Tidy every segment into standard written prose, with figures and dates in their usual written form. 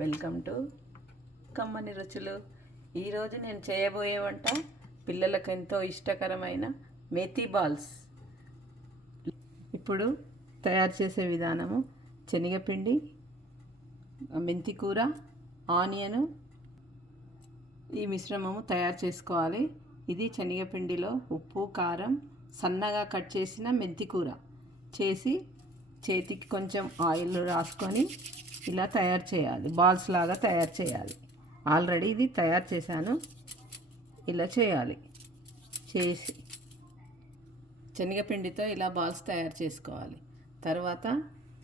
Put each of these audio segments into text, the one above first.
Welcome to కమ్మని రుచులు. ఈరోజు నేను చేయబోయే వంట పిల్లలకు ఎంతో ఇష్టకరమైన మేథీ బాల్స్. ఇప్పుడు తయారు చేసే విధానము: శనగపిండి, మెంతి కూర, ఆనియను, ఈ మిశ్రమము తయారు చేసుకోవాలి. ఇది శనగపిండిలో ఉప్పు, కారం, సన్నగా కట్ చేసిన మెంతి కూర చేసి చేతికి కొంచెం ఆయిల్ రాసుకొని ఇలా తయారు చేయాలి. బాల్స్ లాగా తయారు చేయాలి. ఆల్రెడీ ఇది తయారు చేశాను. ఇలా చేయాలి. చేసి శనగపిండితో ఇలా బాల్స్ తయారు చేసుకోవాలి. తర్వాత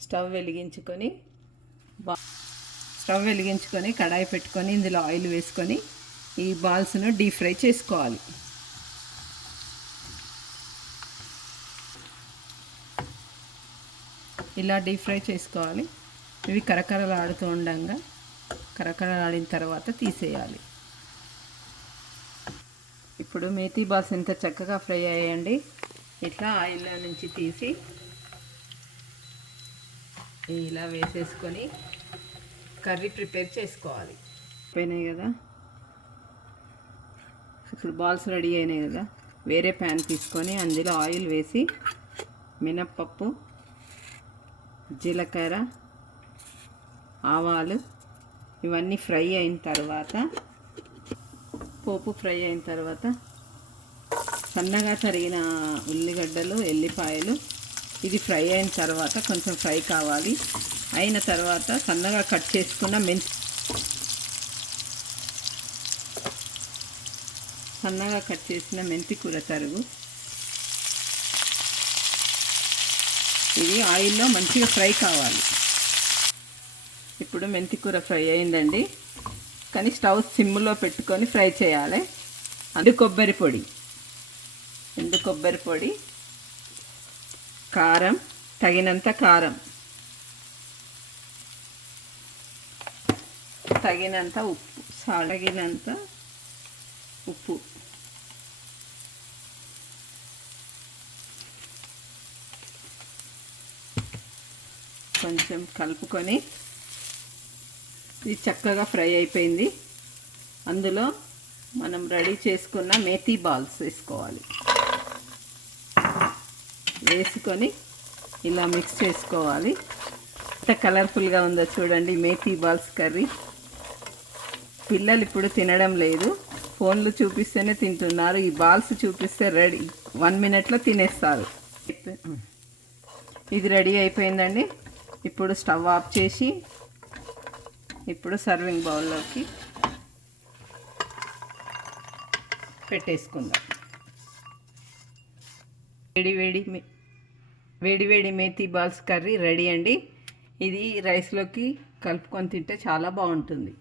స్టవ్ వెలిగించుకొని కడాయి పెట్టుకొని ఇందులో ఆయిల్ వేసుకొని ఈ బాల్స్ను డీప్ ఫ్రై చేసుకోవాలి. ఇలా డీప్ ఫ్రై చేసుకోవాలి. ఇవి కరకరలాడుతూ ఉండగా కరకరలాడిన తర్వాత తీసేయాలి. ఇప్పుడు మేథీ బాల్స్ ఎంత చక్కగా ఫ్రై అయ్యాయండి. ఇట్లా ఆయిల్లో నుంచి తీసి ఇలా వేసేసుకొని కర్రీ ప్రిపేర్ చేసుకోవాలి. అయినాయి కదా, ఇప్పుడు బాల్స్ రెడీ అయినాయి కదా, వేరే ప్యాన్ తీసుకొని అందులో ఆయిల్ వేసి మినప్పప్పు, జీలకర్ర, ఆవాలు ఇవన్నీ ఫ్రై అయిన తర్వాత సన్నగా తరిగిన ఉల్లిగడ్డలు, ఎల్లిపాయలు ఇది ఫ్రై అయిన తర్వాత కొంచెం ఫ్రై కావాలి. అయిన తర్వాత సన్నగా కట్ చేసుకున్న మెంతి కూర తరుగు ఇది ఆయిల్లో మంచిగా ఫ్రై కావాలి. ఇప్పుడు మెంతి కూర ఫ్రై అయిందండి, కానీ స్టవ్ సిమ్లో పెట్టుకొని ఫ్రై చేయాలి. ఎండు కొబ్బరి పొడి, కారం, తగినంత కారం, తగినంత ఉప్పు, కొంచెం కలుపుకొని ఇది చక్కగా ఫ్రై అయిపోయింది. అందులో మనం రెడీ చేసుకున్న మేథీ బాల్స్ వేసుకొని ఇలా మిక్స్ చేసుకోవాలి. ఎంత కలర్ఫుల్గా ఉందో చూడండి మేథీ బాల్స్ కర్రీ. పిల్లలు ఇప్పుడు తినడం లేదు, ఫోన్లు చూపిస్తేనే తింటున్నారు. ఈ బాల్స్ చూపిస్తే రెడీ 1 మినిట్లో తినేస్తారు. ఇది రెడీ అయిపోయిందండి. ఇప్పుడు స్టవ్ ఆఫ్ చేసి ఇప్పుడు సర్వింగ్ బౌల్లోకి పెట్టేసుకుందాం. వేడి మేథీ బాల్స్ కర్రీ రెడీ అండి. ఇది రైస్లోకి కలుపుకొని తింటే చాలా బాగుంటుంది.